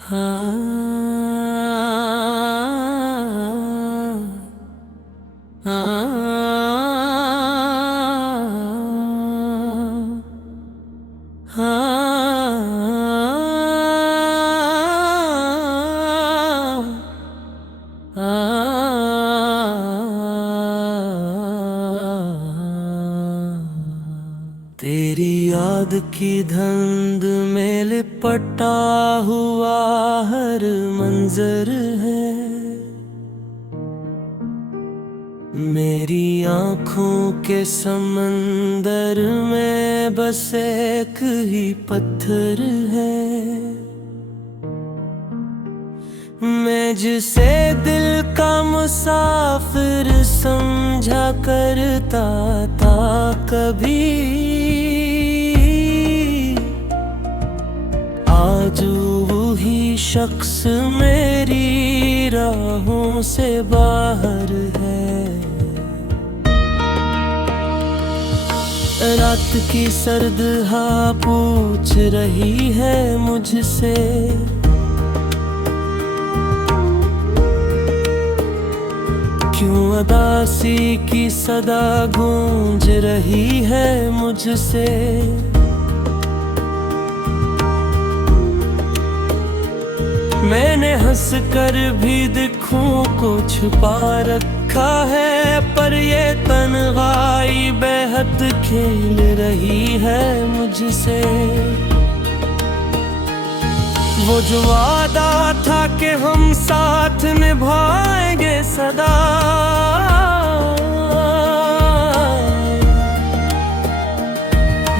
हाँ हाँ तेरी याद की धुंध में लिपटा हुआ हर मंजर है। मेरी आँखों के समंदर में बस एक ही पत्थर है। मैं जिसे दिल का मुसाफिर समझा करता था कभी, आज वही शख्स मेरी राहों से बाहर है। रात की सर्द हवा पूछ रही है मुझसे, क्यों उदासी की सदा गूंज रही है मुझसे। मैंने हंस कर भी दिखों को छुपा रखा है, पर ये तन्हाई बेहद खेल रही है मुझसे। वो जो वादा था कि हम साथ निभाएंगे सदा,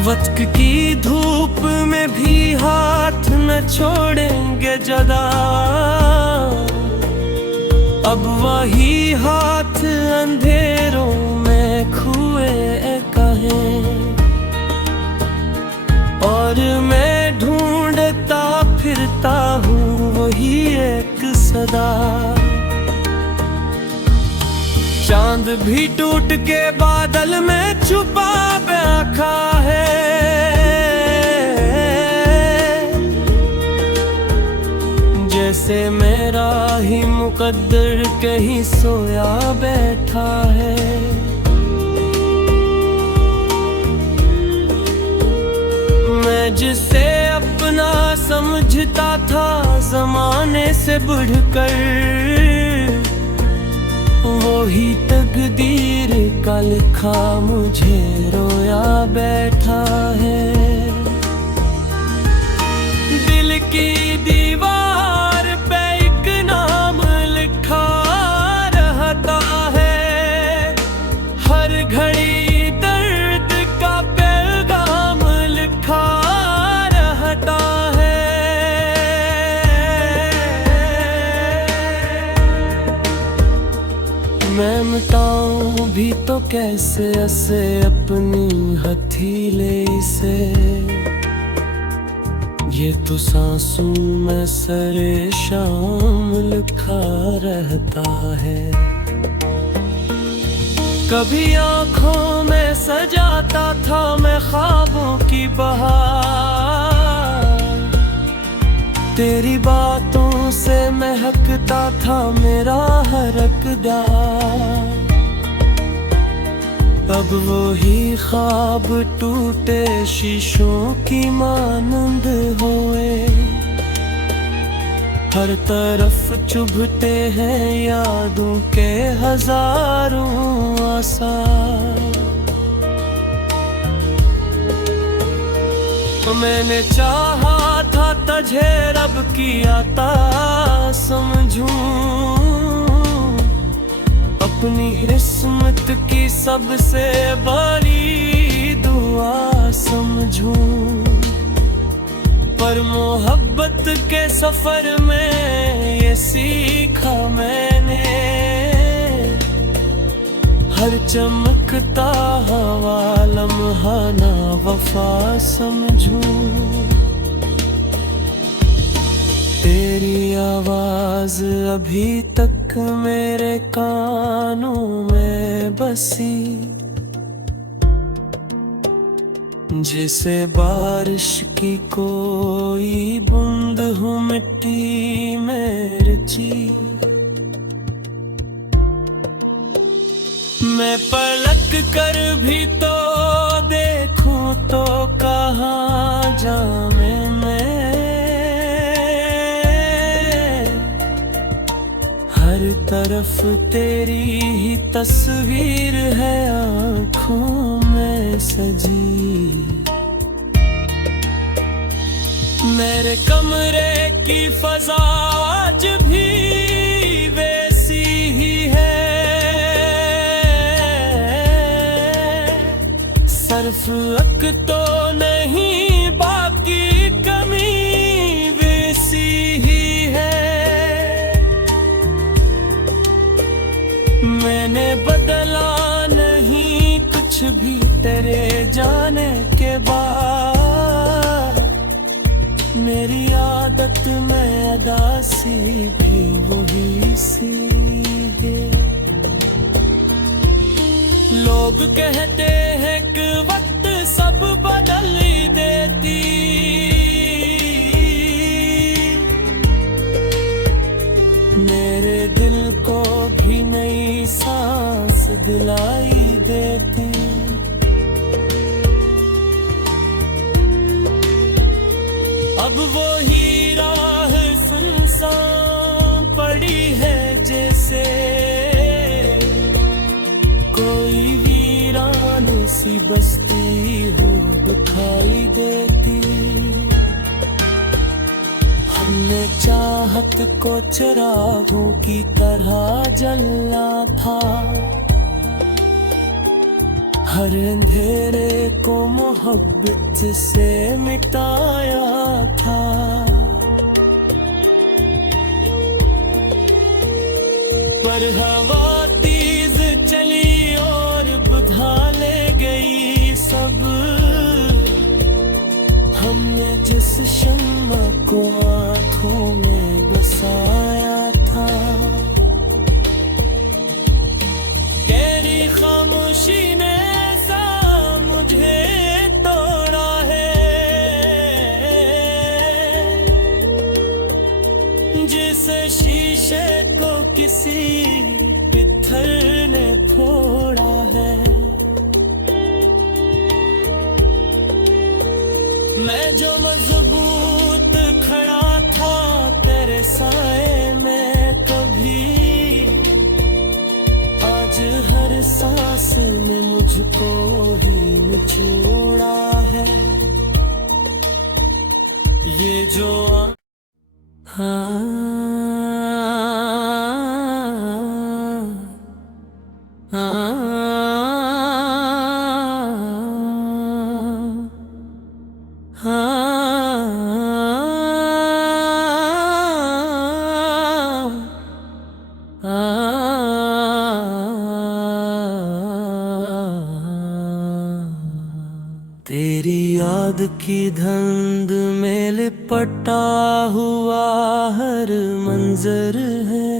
वक्त की धूप में भी हाथ न छोड़ेंगे जदा। अब वही हाथ अंधेरों में खुए कहें, और मैं ढूंढता फिरता हूँ वही एक सदा। चांद भी टूट के बादल में छुपा बैठा है, जैसे मेरा ही मुकद्दर कहीं सोया बैठा है। मैं जिसे अपना समझता था ज़माने से बढ़कर, वो ही तकदीर का लिखा मुझे रोया बैठा है। दिल की दीवार पे एक नाम लिखा रहता है, हर घड़ी दर्द का पैगाम लिखा रहता है। मैं मिटाऊं भी तो कैसे ऐसे अपनी हथेली से, ये तो सांसों में सरे शाम लिखा रहता है। कभी आँखों में सजाता था मैं ख्वाबों की बहार, तेरी बातों से महकता था मेरा हर इक़दार। अब वही ख्वाब टूटे शीशों की मानंद होए, हर तरफ चुभते हैं यादों के हजारों आसार। मैंने चाहा था तुझे रब की अता समझूं, अपनी किस्मत की सबसे बड़ी दुआ समझूं। पर मोहब्बत के सफर में ये सीखा मैंने, हर चमकता हवा लम्हा ना वफा समझूं। तेरी आवाज अभी तक मेरे कानों में बसी, जिसे बारिश की कोई बूंद हो मिट्टी में रची। मैं पलट कर भी तो देखूं तो कहाँ जावे मैं। हर तरफ तेरी ही तस्वीर है आँखों में सजी। मेरे कमरे की फजा आज भी वैसी ही है। सिर्फ अक तो नहीं बाकी कमी वैसी ही है। मैंने बदला नहीं कुछ भी तेरे जाने के बाद। मेरी आदत में अदासी भी वही सी है। लोग कहते हैं कि वक्त सब बदल ही देती। मेरे दिल को भी नई सांस दिलाई देती। अब वो ही राह सुनसान पड़ी है जैसे कोई वीरान सी बस्ती हो दिखाई देती। हमने चाहत को चिरागों की तरह जलना था। हर अंधेरे को मोहब्बत से मिटाया था। पर हवा तेज चली और बुझा ले गई सब। हमने जिस शम्मा को आँखों में बसाया था। तेरी खामोशी ने मुझे तोड़ा है। जिस शीशे को किसी पत्थर ने फोड़ा है। मैं जो मजबूत खड़ा था तेरे साए में कभी, आज हर सांस ने मुझको ही निचोड़ा है। ये जो तेरी याद की धुंध में लिपटा हुआ हर मंजर है।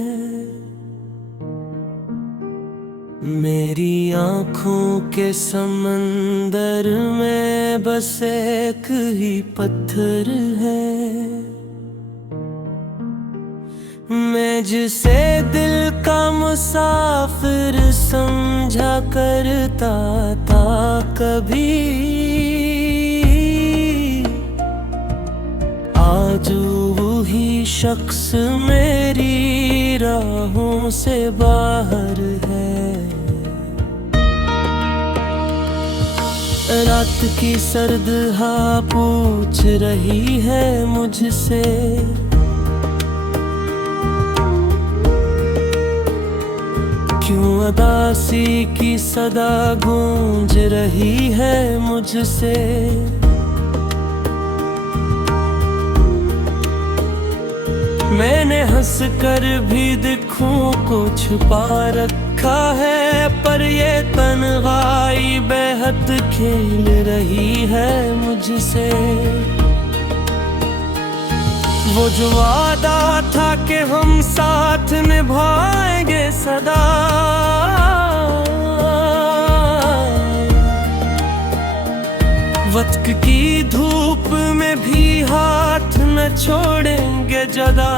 मेरी आँखों के समंदर में बस एक ही पत्थर है। मैं जिसे दिल का मुसाफिर समझा करता था कभी, आज वही शख्स मेरी राहों से बाहर है। रात की सर्द हवा पूछ रही है मुझसे, क्यों उदासी की सदा गूंज रही है मुझसे। मैंने हंस कर भी दिखों को छुपा रखा है, पर ये तन्हाई बेहद खेल रही है मुझसे। वो जो वादा था कि हम साथ निभाएंगे सदा, वक्त की धूप में भी हाथ न छोड़ेंगे जदा,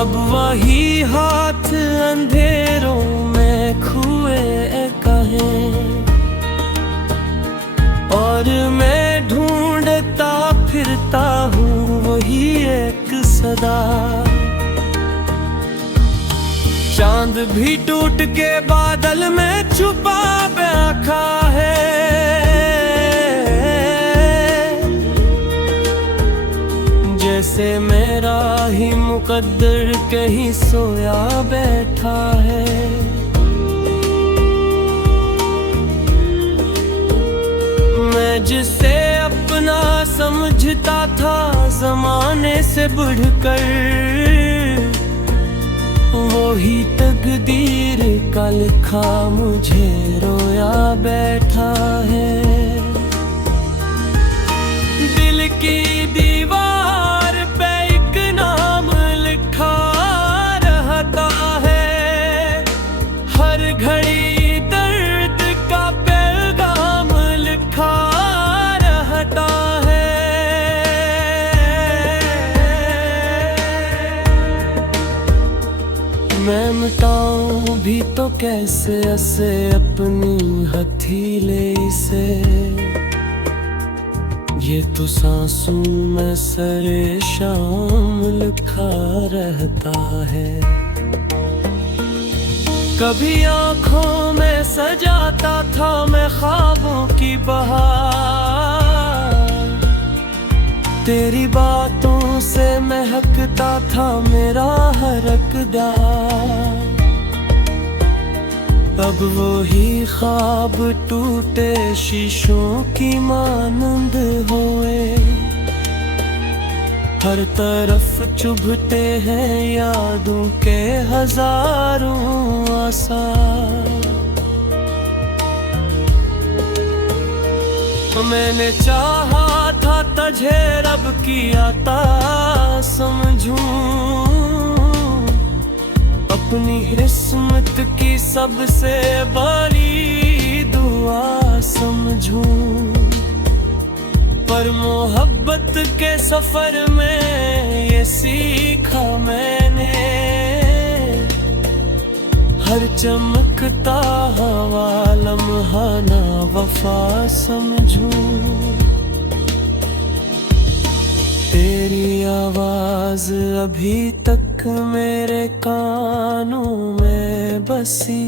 अब वही हाथ अंधेरों में खुए कहें। और मैं ढूंढता फिरता हूँ वही एक सदा। चांद भी टूट के बादल में छुपा बैठा है, जैसे मेरा ही मुकद्दर कहीं सोया बैठा है। मैं जिसे अपना समझता था ज़माने से बढ़कर, वो ही तकदीर का लिखा मुझे रोया बैठा है। दिल की दीवार पे एक नाम लिखा रहता है, हर घड़ी दर्द का पैगाम लिखा रहता है। मैं मिटाऊं भी तो कैसे ऐसे अपनी हथेली से, ये तो सांसों में सरे शाम लिखा रहता है। कभी आँखों में सजाता था मैं ख्वाबों की बहार, तेरी बातों से महकता था मेरा हर इक़दार। अब वो ही ख्वाब टूटे शीशों की मानंद होए, हर तरफ चुभते हैं यादों के हजारों आसार। मैंने चाहा था तुझे रब की अता समझूं, अपनी किस्मत की सबसे बड़ी दुआ समझूं। पर मोहब्बत के सफर में ये सीखा मैंने, हर चमकता हवा लम्हा ना वफा समझूं। तेरी आवाज अभी तक मेरे कानों में बसी,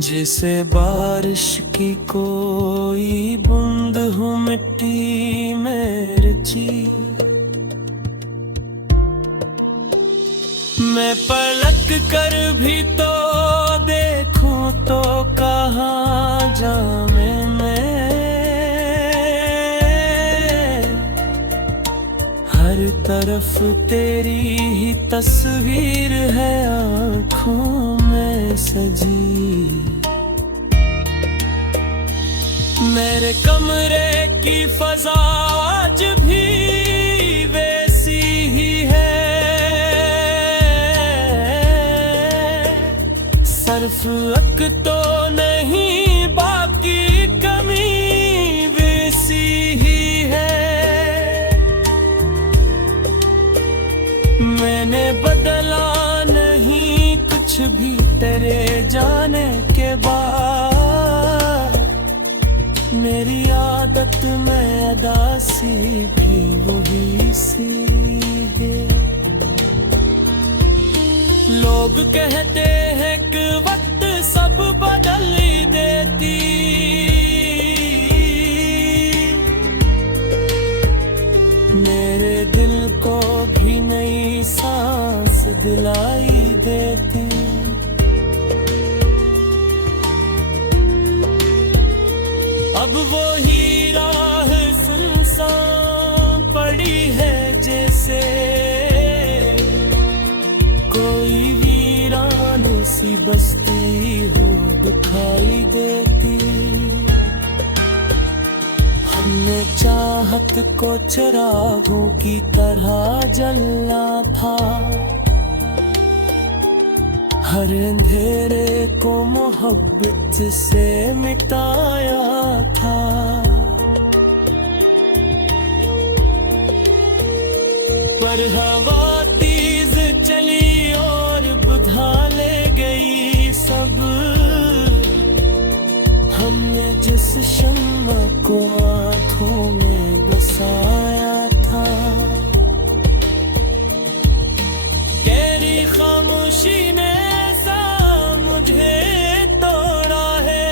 जैसे बारिश की कोई बूंद हो मिट्टी में रची। मैं पलट कर भी तो देखूं तो कहाँ जाऊं मैं, हर तरफ तेरी ही तस्वीर है आँखों में सजी। मेरे कमरे की फजा आज भी वैसी ही है, सिर्फ अक तो नहीं बाकी कमी वैसी ही है। मैंने बदला नहीं कुछ भी तेरे जाने के बाद, मेरी आदत में अदासी भी वही सी है। लोग कहते हैं कि वक्त सब बदल देती, मेरे दिल को भी नई सांस दिलाई देती। अब वो ही राह सुनसान पड़ी है, जैसे कोई वीरान सी बस्ती हो दिखाई देती। हमने चाहत को चिरागों की तरह जलना था, हर अंधेरे को मोहब्बत से मिटाया था। पर हवा तेज चली और बुझा ले गई सब। हमने जिस शम्मा को आँखों में बसाया था, गहरी खामोशी ने ऐसा मुझे तोड़ा है,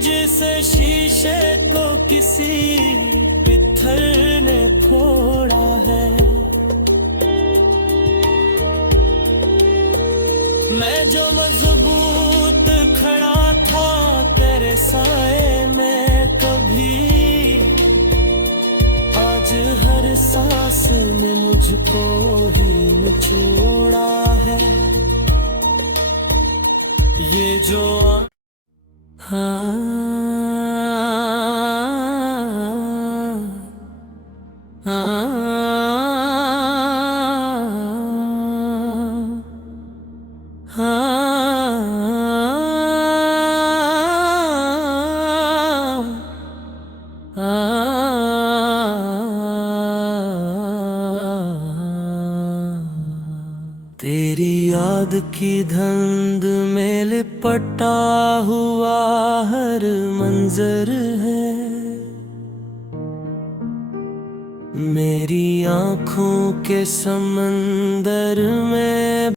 जिस शीशे को किसी पत्थर ने फोड़ा है। मैं जो मजबूत खड़ा था तेरे साए में कभी, आज हर सांस ने मुझको ही निचोड़ा है। ये जो तेरी याद की धुंध में लिपटा हुआ हर मंजर है। मेरी आँखों के समंदर में